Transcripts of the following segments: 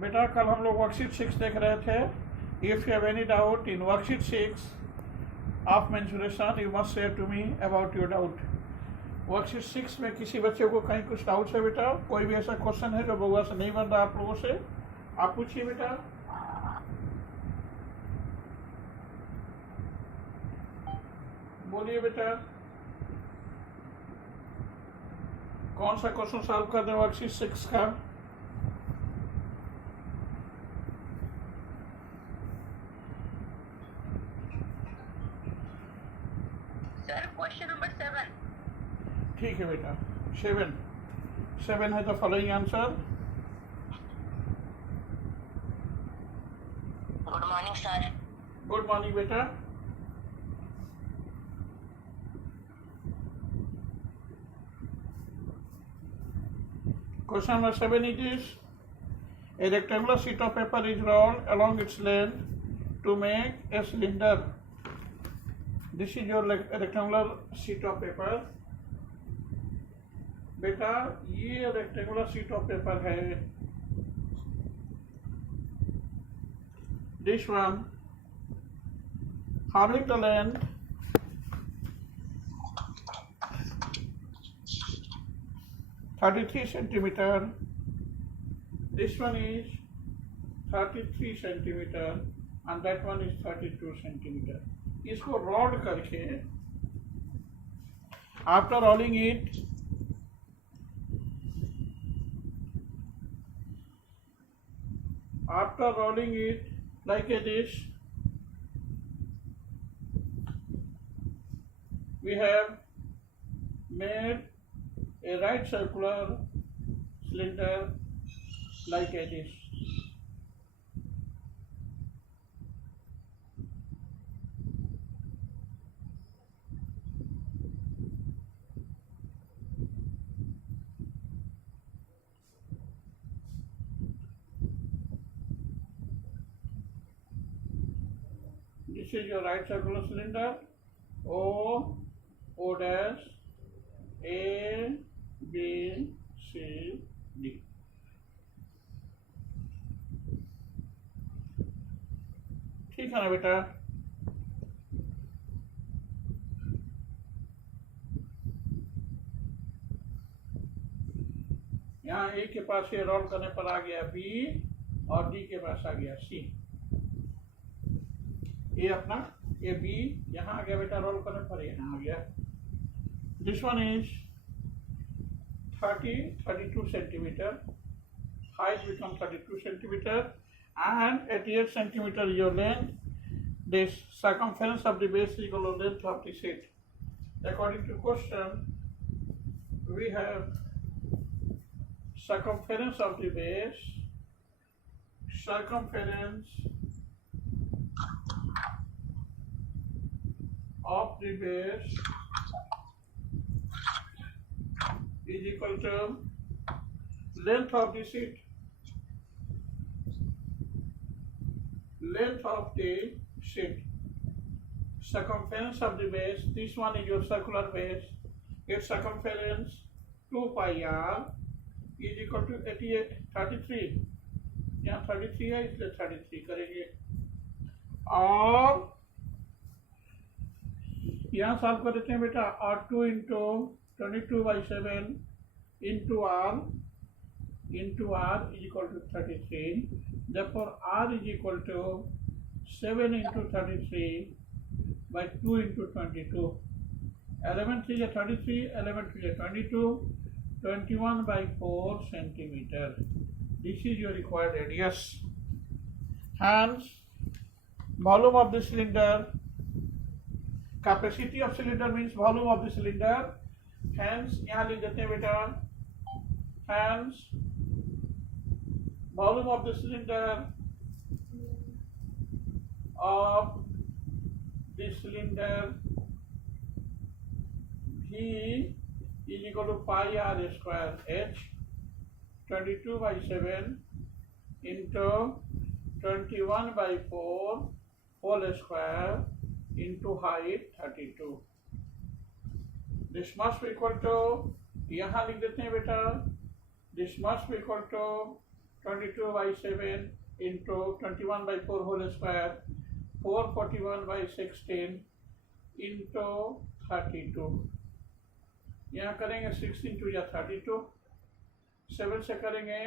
बेटा कल हम लोग वर्कशीट 6 देख रहे थे. If you have any doubt in worksheet 6 of mensuration you must share to me about your doubt. Worksheet 6 में किसी बच्चे को कहीं कुछ डाउट है बेटा? कोई भी ऐसा क्वेश्चन है जो बउआ से नहीं बन रहा आप लोगों से? आप पूछिए बेटा. बोलिए बेटा, कौन सा क्वेश्चन सॉल्व कर दें वर्कशीट 6 का? Sir question number 7. ठीक है बेटा. 7 है the following answer. Good morning sir. Good morning बेटा. Question number 7 it is, a rectangular sheet of paper is rolled along its length to make a cylinder. This is your rectangular sheet of paper. बेटा ये rectangular sheet of paper है. This one having the length 33 centimeter. This one is 33 centimeter and that one is 32 centimeter. इसको rod करके after rolling it like this, we have made a right circular cylinder like this. This is your right circular cylinder. O dash, A, B, C, D. ठीक है ना बेटा? यहाँ A के पास ये role करने पर आ गया B और D के पास आ गया C. ये अपना ये B यहाँ आ गया बेटा, रोल करने पर यहाँ आ गया. This one is 32 centimeter. Height becomes 32 centimeter and 88 centimeter your length. This circumference of the base is equal to length of the sheet. According to question, we have circumference of the base. Circumference of the base is equal to length of the sheet. Length of the sheet. Circumference of the base. This one is your circular base. Its circumference 2 pi r is equal to 33. यहाँ 33 है इसलिए 33 करेंगे. और यहाँ solve कर देते हैं बेटा. R2 into 22/7 into R is equal to 33. Therefore R is equal to 7 into 33 by 2 into 22. 11 3 is 33, 11 2 is 22, 21/4 centimeter. This is your required radius. Hence volume of the cylinder, capacity of cylinder means volume of the cylinder. Hence यहाँ लिख देते हैं बेटा. Hence volume of the cylinder V is equal to pi r square h 22/7 into 21/4 whole square into height 32. This must be equal to, यहाँ लिख देते हैं बेटा, this must be equal to 22 by 7 into 21 by 4 whole square, 441 by 16 into 32. यहाँ करेंगे 16 to या 32, 7 से करेंगे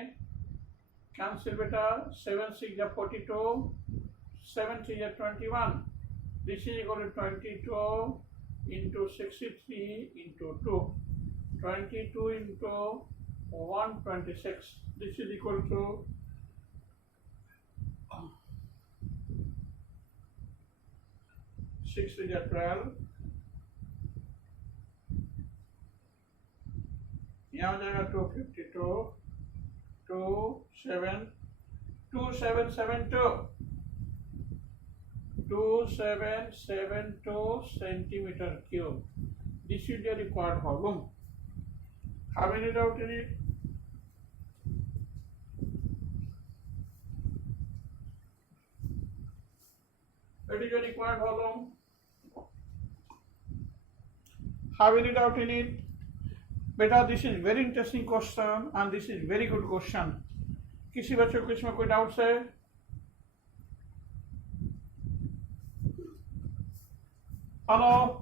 कैंसिल बेटा, 7 6 या 42, 7 3 या 21. This is equal to 22 into 63 into 2. 22 into 126. This is equal to 6 to 12. यहाँ हो जाएगा 252, 2772 centimeter cube. This is the required volume. Have any doubt in it? It is the required volume. Have any doubt in it? बेटा this is very interesting question and this is very good question. किसी बच्चे को इसमें कोई doubts है? Hello,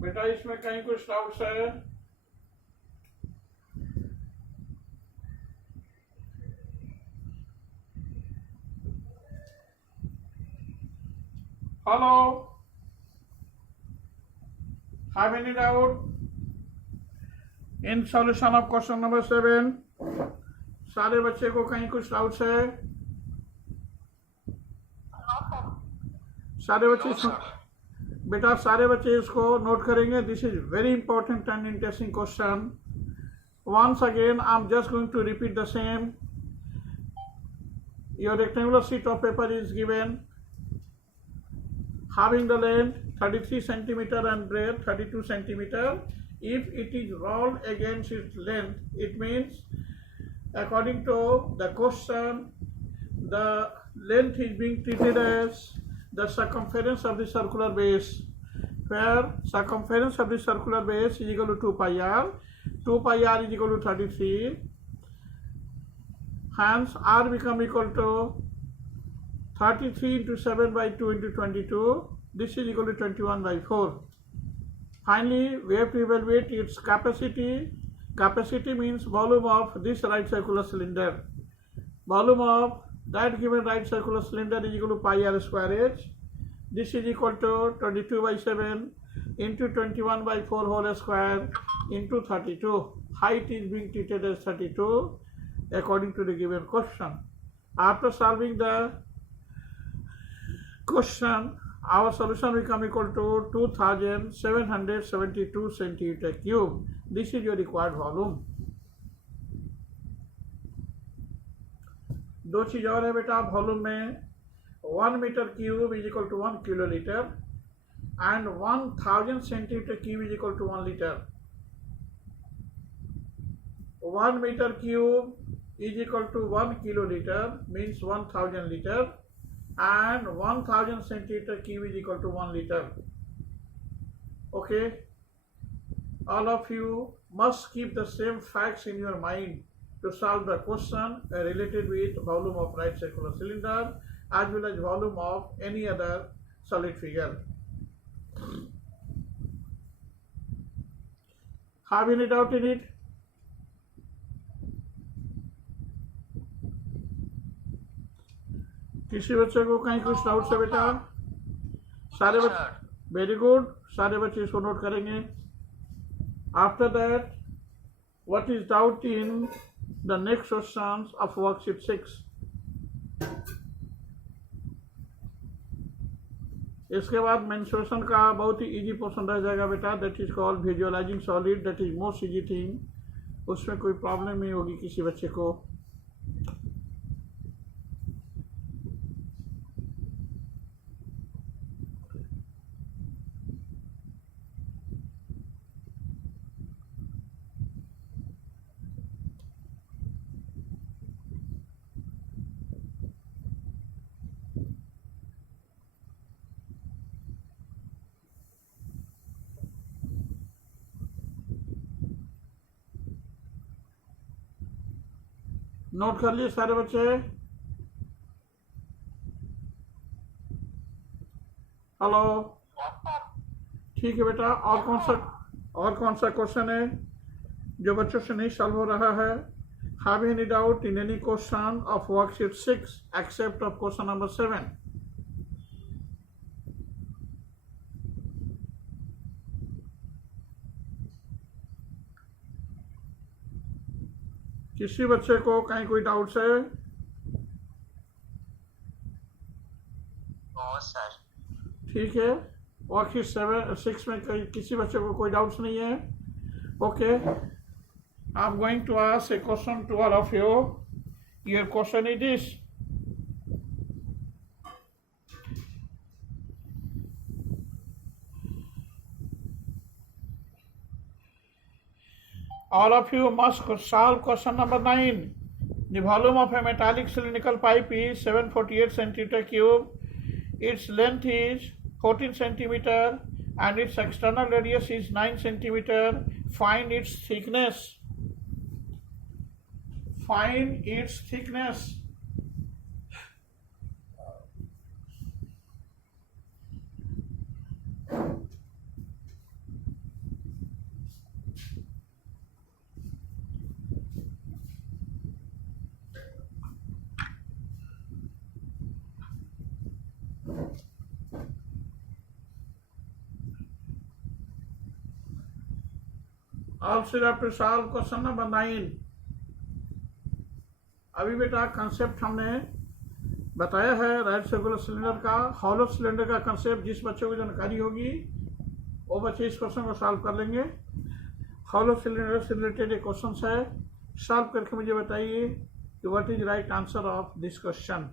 बेटा इसमें कहीं कुछ डाउट्स है? Hello, have any doubt in solution of question number 7? सारे बच्चे को कहीं कुछ डाउट्स है? सारे बच्चे बेटा सारे बच्चे इसको नोट करेंगे. This is very important and interesting question. Once again I am just going to repeat the same. Your rectangular sheet of paper is given having the length 33 centimeter and breadth 32 centimeter. If it is rolled against its length, it means according to the question the length is being treated as the circumference of the circular base, where circumference of the circular base is equal to 2 pi r. 2 pi r is equal to 33. Hence r become equal to 33 into 7 by 2 into 22. This is equal to 21 by 4. Finally, we have to evaluate its capacity. Capacity means volume of this right circular cylinder. Volume of that given right circular cylinder is equal to pi r square h. This is equal to 22 by 7 into 21 by 4 whole square into 32. Height is being treated as 32 according to the given question. After solving the question, our solution become equal to 2772 centimeter cube. This is your required volume. दो चीज और है बेटा volume में. 1 metre cube is equal to 1 kilolitre and 1000 centimetre cube is equal to 1 litre. 1 metre cube is equal to 1 kilolitre means 1000 litre and 1000 centimeter cube is equal to 1 liter. Okay, all of you must keep the same facts in your mind to solve the question related with volume of right circular cylinder as well as volume of any other solid figure. Have any doubt in it? किसी बच्चे को कहीं कुछ doubt है बेटा? सारे बच्चे very good. सारे बच्चे इसको नोट करेंगे. After that what is doubt in the next questions of worksheet 6? इसके बाद मेंसुरेशन का बहुत ही इजी पोर्शन रह जाएगा बेटा. That is called visualising solid. That is most easy thing. उसमें कोई प्रॉब्लम नहीं होगी किसी बच्चे को. नोट कर लिए सारे बच्चे? हेलो, ठीक है बेटा। और कौन सा क्वेश्चन है जो बच्चों से नहीं सॉल्व हो रहा है? Have any doubt in any question of worksheet 6 except of question number 7? किसी बच्चे को कहीं कोई डाउट्स है? सर। ठीक है, वर्कशीट 6 में किसी बच्चे को कोई डाउट्स नहीं है? Okay, I am going to ask a question to all of you. Your question is this. All of you must solve question number 9. The volume of a metallic cylindrical pipe is 748 centimeter cube. Its length is 14 centimeter and its external radius is 9 centimeter. Find its thickness. Find its thickness. Also, you have to solve question number 9. अभी बेटा concept हमने बताया है right circular cylinder का, hollow cylinder का concept. जिस बच्चे को जानकारी होगी वो बच्चे इस क्वेश्चन को सॉल्व कर लेंगे. हॉलो सिलेंडर से रिलेटेड एक क्वेश्चन है, सॉल्व करके मुझे बताइए कि what is right answer of this question.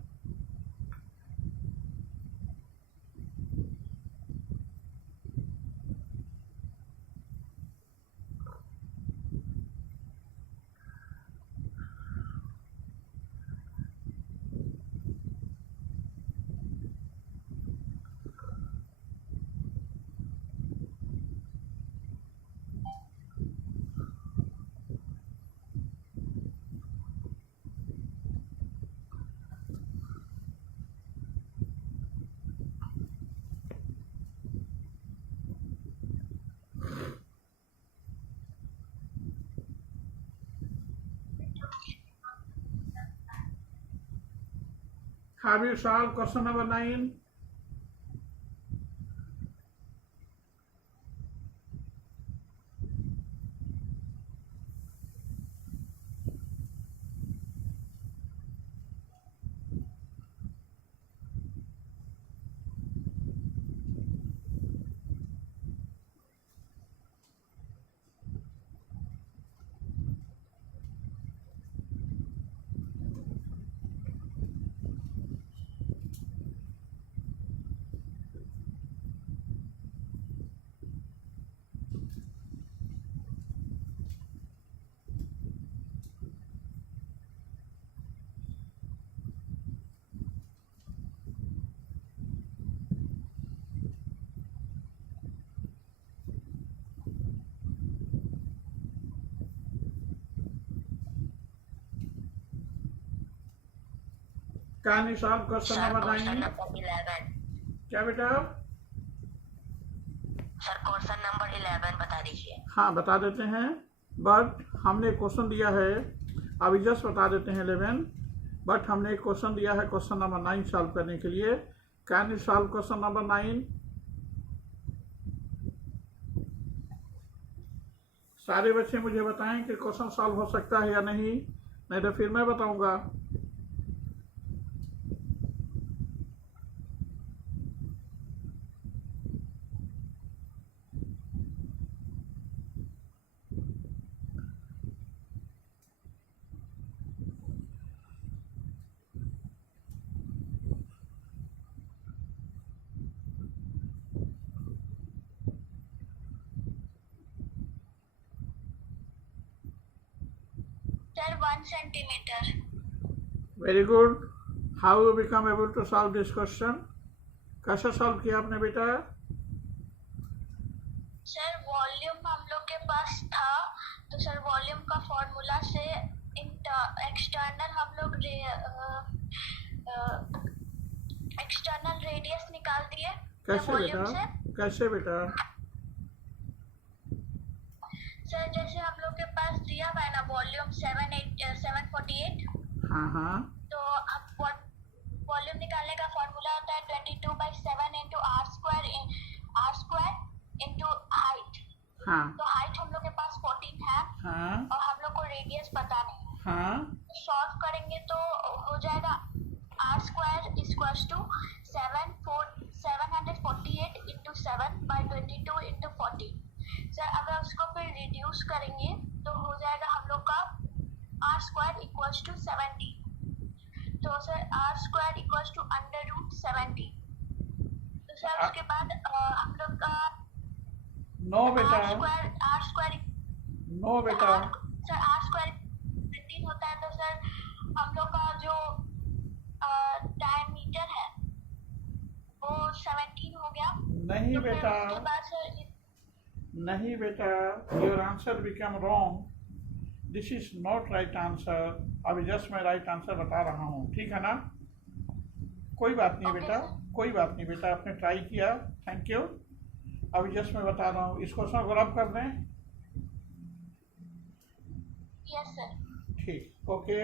Have you solved question number 9? Can you solve question number 9? क्या बेटा? सर क्वेश्चन नंबर 11 बता दीजिए. हाँ बता देते हैं, बट हमने क्वेश्चन दिया है, अभी जस्ट बता देते हैं 11, बट हमने एक क्वेश्चन दिया है क्वेश्चन नंबर 9 सॉल्व करने के लिए. Can you solve question number 9? सारे बच्चे मुझे बताएं कि क्वेश्चन सॉल्व हो सकता है या नहीं तो फिर मैं बताऊंगा. Sir, 1 centimeter. Very good. How you become able to solve this question? कैसे सॉल्व किया आपने बेटा? सर वॉल्यूम हम लोग के पास था, तो सर वॉल्यूम का फॉर्मूला से एक्सटर्नल हम लोग एक्सटर्नल रेडियस निकाल दिए कैसे वॉल्यूम बेटा? से। कैसे बेटा? सर जैसे हम लोग के पास दिया हुआ है ना वॉल्यूम 748, हाँ हाँ तो अब वॉल्यूम निकालने का फॉर्मूला होता है 22/7 into R square into height. हाँ तो हाइट हम लोग के पास 14 है हाँ और हम लोग को रेडियस पता नहीं है। हाँ सॉल्व करेंगे तो हो जाएगा R square equals to 748 into 7/22 into 14। Sir अगर उसको फिर रिड्यूस करेंगे तो हो जाएगा हम लोग का आर स्क्वायर इक्वल्स टू 70। तो sir R square equals to √70। तो सर उसके बाद हम लोग का नो बेटा, आर स्क्वायर नो बेटा, सर आर स्क्वायर 15 होता है। तो सर हम लोग का जो डायमीटर है वो 17 हो गया। नहीं तो फिर बेटा, उसके बाद सर नहीं बेटा, your answer become wrong. This is not right answer. अभी जस्ट मैं राइट आंसर बता रहा हूँ, ठीक है ना? कोई बात नहीं Okay, बेटा, sir. कोई बात नहीं बेटा, आपने ट्राई किया, थैंक यू। अभी जस्ट मैं बता रहा हूँ, इस क्वेश्चन को रब कर दें। Yes sir. ठीक, okay.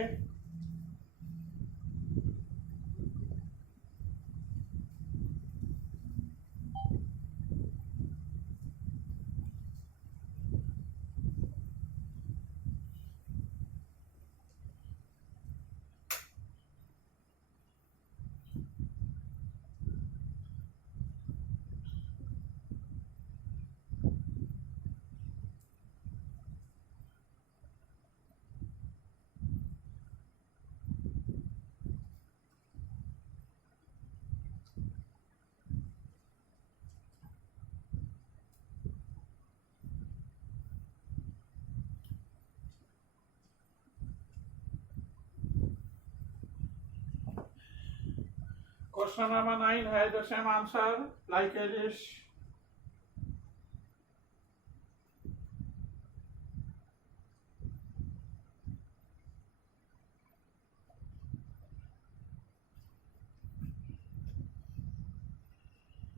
Question number 9 has the same answer like this.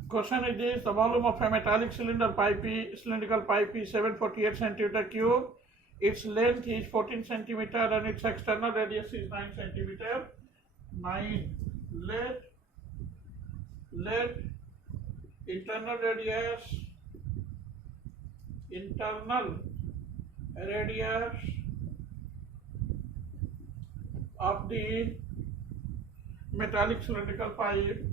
Question is this: the volume of a metallic cylindrical pipe is 748 centimeter cube. Its length is 14 centimeter and its external radius is 9 centimeter. 9. Let internal radius of the metallic cylindrical pipe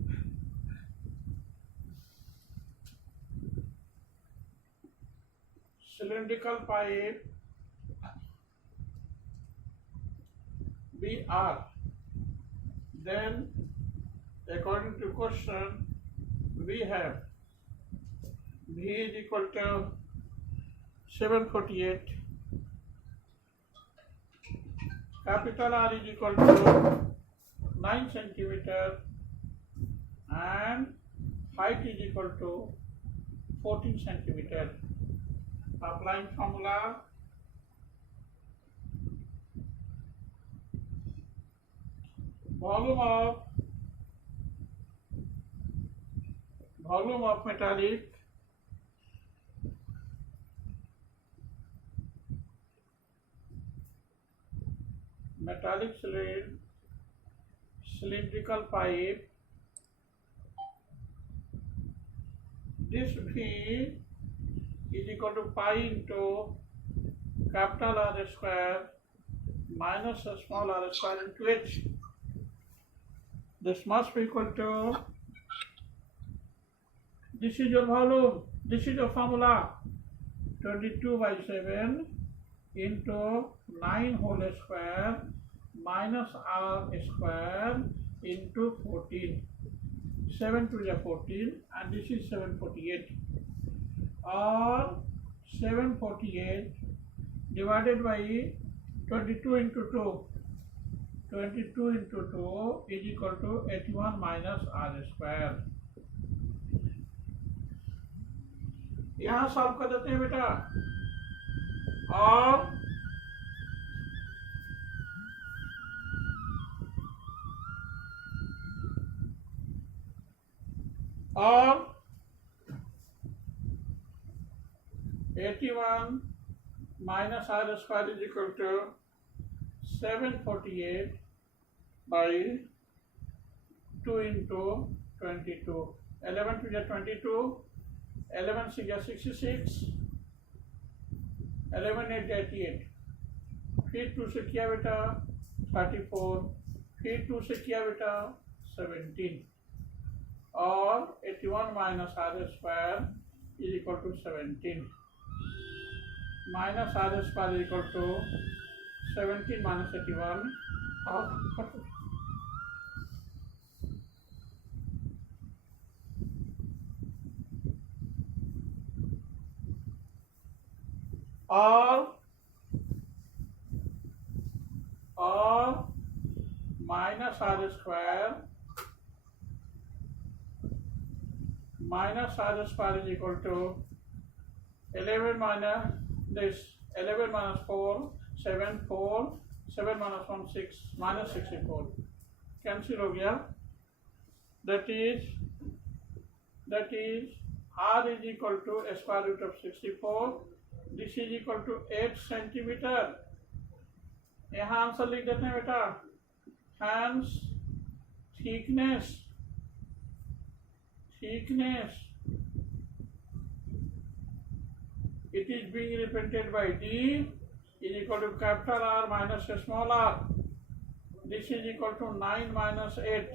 be R. Then according to question we have V is equal to 748, capital R is equal to 9 centimeter and height is equal to 14 centimeter. Applying formula, volume of metallic cylindrical pipe, this V is equal to pi into capital R square minus a small r square into h. This must be equal to, this is your volume, this is your formula, 22/7 into 9 whole square minus r square into 14. 7 to the 14 and this is 748, or 748 divided by 22 into 2. 22 into 2 is equal to 81 minus r square. यहाँ solve कर देते हैं बेटा, और और 81 minus r square is equal to 748 by 2 into 22. 11 to the 22, 11 से 66, 11 8 88. फिर 2 से किया बेटा 34, फिर 2 से किया बेटा 17 और 81 minus R square is equal to 17 minus R square is equal to 17 minus 81 और minus R square is equal to 11 minus this 11 minus 4 7 4 7 minus 1 6 minus 64 cancel हो गया. That is r is equal to square root of 64. This is equal to 8 centimetre. यहाँ answer लिख देते हैं बेटा. Hence thickness it is being represented by D is equal to capital R minus small r. This is equal to 9 minus 8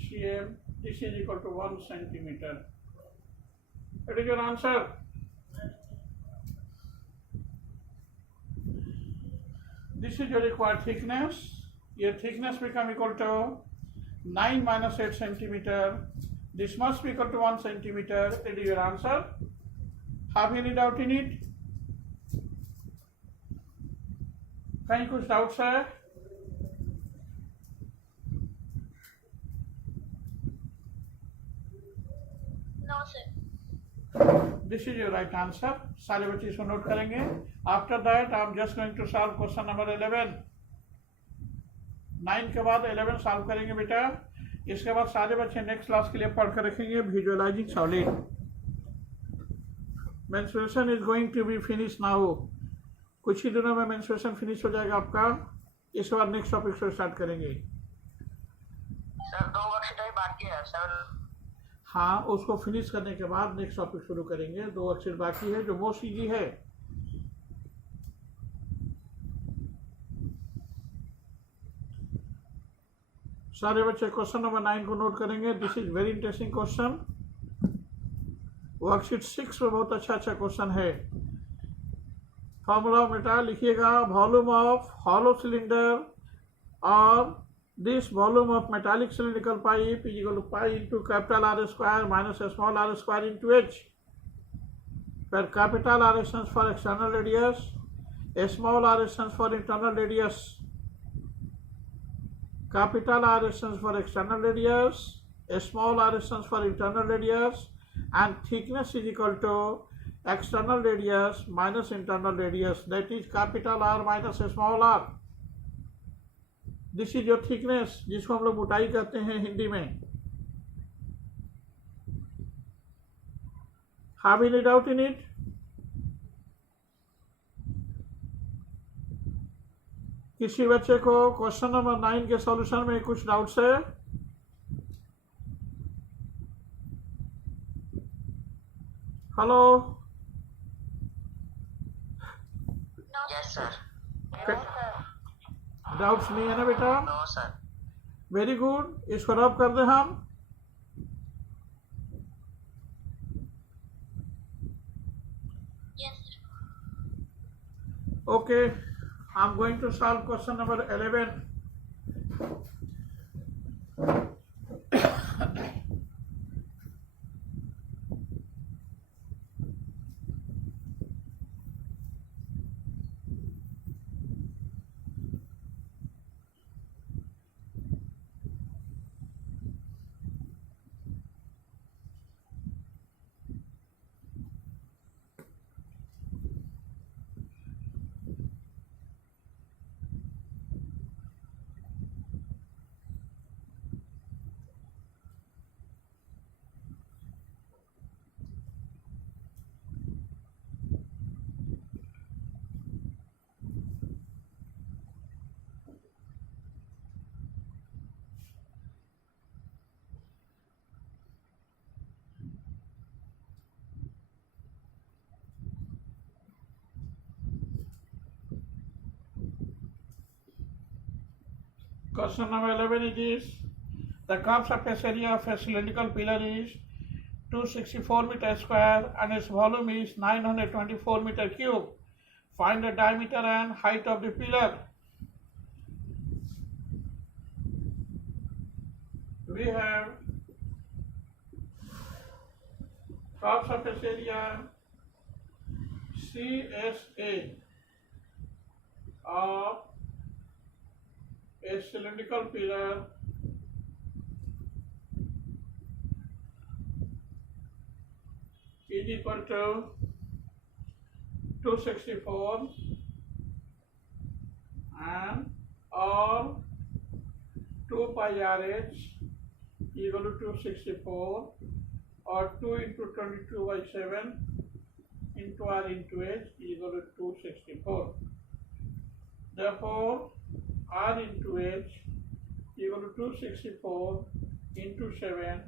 cm. This is equal to 1 centimeter. That is your answer. This is your required thickness. Your thickness become equal to 9 minus 8 centimeter. This must be equal to 1 centimeter. That is your answer. Have any doubt in it? कहीं कुछ doubts है? No, sir. This is your right answer. सारे बच्चे इसको note करेंगे. After that, I am just going to solve question number 11. 9 के बाद 11 solve करेंगे बेटा. इसके बाद सारे बच्चे नेक्स्ट क्लास के लिए पढ़ कर रखेंगे visualising solid. Mensuration is going to be finish now. कुछ ही दिनों में मेंस्ट्रुएशन फिनिश हो जाएगा आपका. इसके बाद नेक्स्ट टॉपिक से स्टार्ट करेंगे. सर 2 वर्कशीट बाकी है 7. हाँ, उसको फिनिश करने के बाद नेक्स्ट टॉपिक शुरू करेंगे. 2 वर्कशीट बाकी है जो मोस्ट इजी है. सारे बच्चे क्वेश्चन नंबर 9 को नोट करेंगे. This is very interesting question. Worksheet 6 में बहुत अच्छा क्वेश्चन है. फॉर्मूला बेटा लिखिएगा. वॉल्यूम ऑफ हॉलो सिलेंडर और this volume of metallic cylindrical pipe is equal to pi into capital R square minus small R square into H. where capital R stands for external radius, small r stands for internal radius. Capital R stands for external radius, small r stands for internal radius, and thickness is equal to external radius minus internal radius. That is capital R minus small r. This is your thickness, जिसको हम लोग मोटाई कहते हैं हिंदी में. Have any doubt in it? किसी बच्चे को क्वेश्चन नंबर 9 के सॉल्यूशन में कुछ डाउट्स है? हेलो. Yes sir. डाउट्स नहीं है ना बेटा? No sir. Very good. इसको रब कर दें हम. Yes. Okay, I'm going to solve question number 11. Question number 11 it is, the curved surface area of a cylindrical pillar is 264 meter square and its volume is 924 meter cube. Find the diameter and height of the pillar. We have curved surface area CSA of a cylindrical pillar is equal to 264 and or 2 pi RH equal to 264 or 2 into 22 by 7 into R into H equal to 264. Therefore, R into H equal to 264 into 7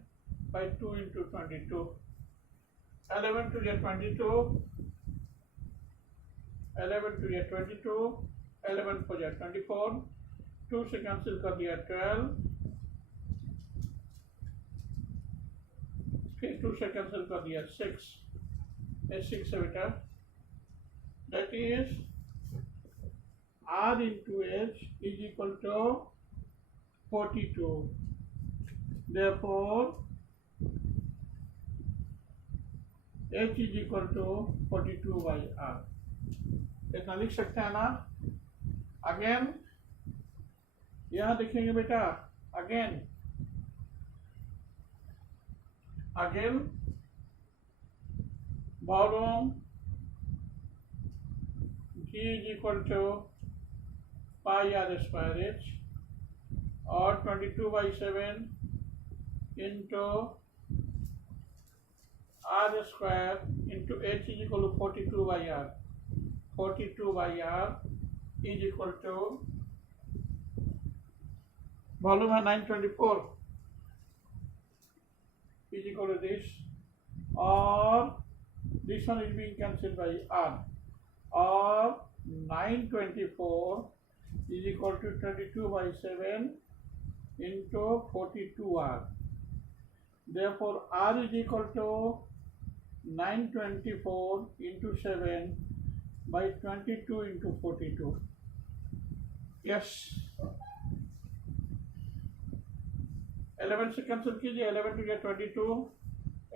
by 2 into 22. 11 to the 22, 11 to the 22, 11 for the 24, 2 से cancel कर दिया 12, फिर 2 से cancel कर दिया 6, ये 6 है बेटा, that is R into H is equal to 42, therefore H is equal to 42 by R. इतना लिख सकते हैं ना? अगेन यहाँ देखेंगे बेटा, again volume G is equal to pi R square H और 22 by 7 into R square into H is equal to 42 by R. 42 by R is equal to volume है 924 is equal to this, or this one is being cancelled by R, or 924 is equal to 22 by 7 into 42 R. Therefore, R is equal to 924 into 7 by 22 into 42. Yes. 11 से cancel कीजिए, 11 to get 22,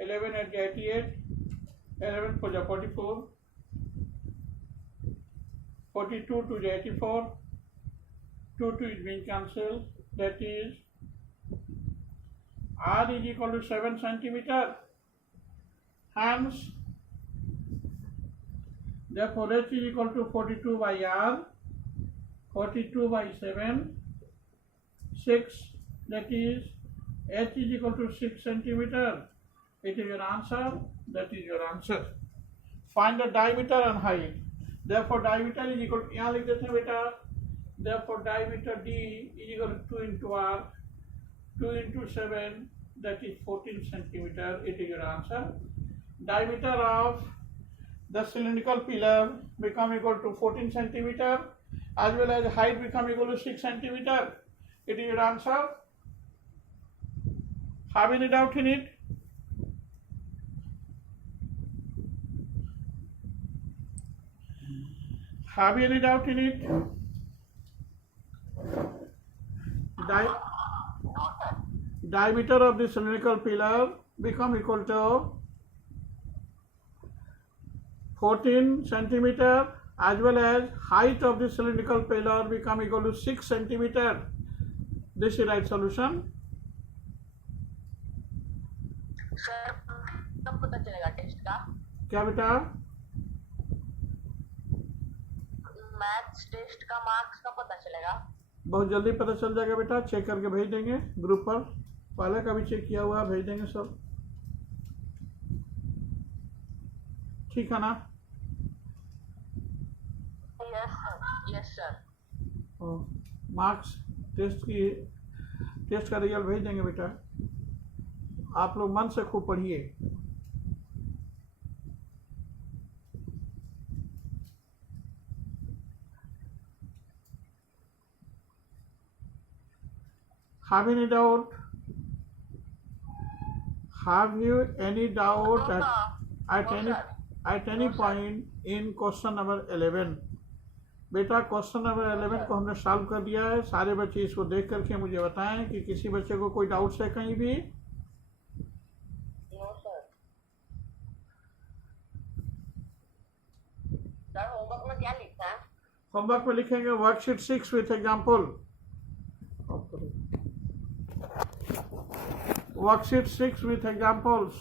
11 at 88, 11 for the 44, 42 to the 84, 2 is being cancelled, that is R is equal to 7 centimeter. Hence, therefore H is equal to 42 by R, 42 by 7, 6, that is H is equal to 6 centimeter. It is your answer, that is your answer. Find the diameter and height. Therefore diameter is equal to, यहाँ लिख देते हैं बेटा, therefore diameter D is equal to 2 into R, 2 into 7, that is 14 centimeter. It is your answer. Diameter of the cylindrical pillar become equal to 14 centimeter, as well as height become equal to 6 centimeter. It is your answer. Have any doubt in it? Have any doubt in it? Diameter of the cylindrical pillar become equal to 14 centimeter, as well as height of the cylindrical pillar become equal to 6 centimeter. This is right solution. Sir कब पता चलेगा test का? क्या बेटा? Maths test का marks कब पता चलेगा? बहुत जल्दी पता चल जाएगा बेटा, चेक करके भेज देंगे ग्रुप पर, पहले का भी चेक किया हुआ भेज देंगे सब, ठीक है ना? Yes sir. मार्क्स टेस्ट का रिजल्ट भेज देंगे बेटा, आप लोग मन से खूब पढ़िए। Have any doubt? Have you any doubt at any point in question number 11? बेटा क्वेश्चन नंबर 11 को हमने सॉल्व कर दिया है। सारे बच्चे इसको देख करके मुझे बताएं कि किसी बच्चे को कोई डाउट्स है कहीं भी। No sir. सर होमवर्क में क्या लिखा है? होमवर्क में लिखेंगे worksheet 6 with example. Worksheet 6 with examples.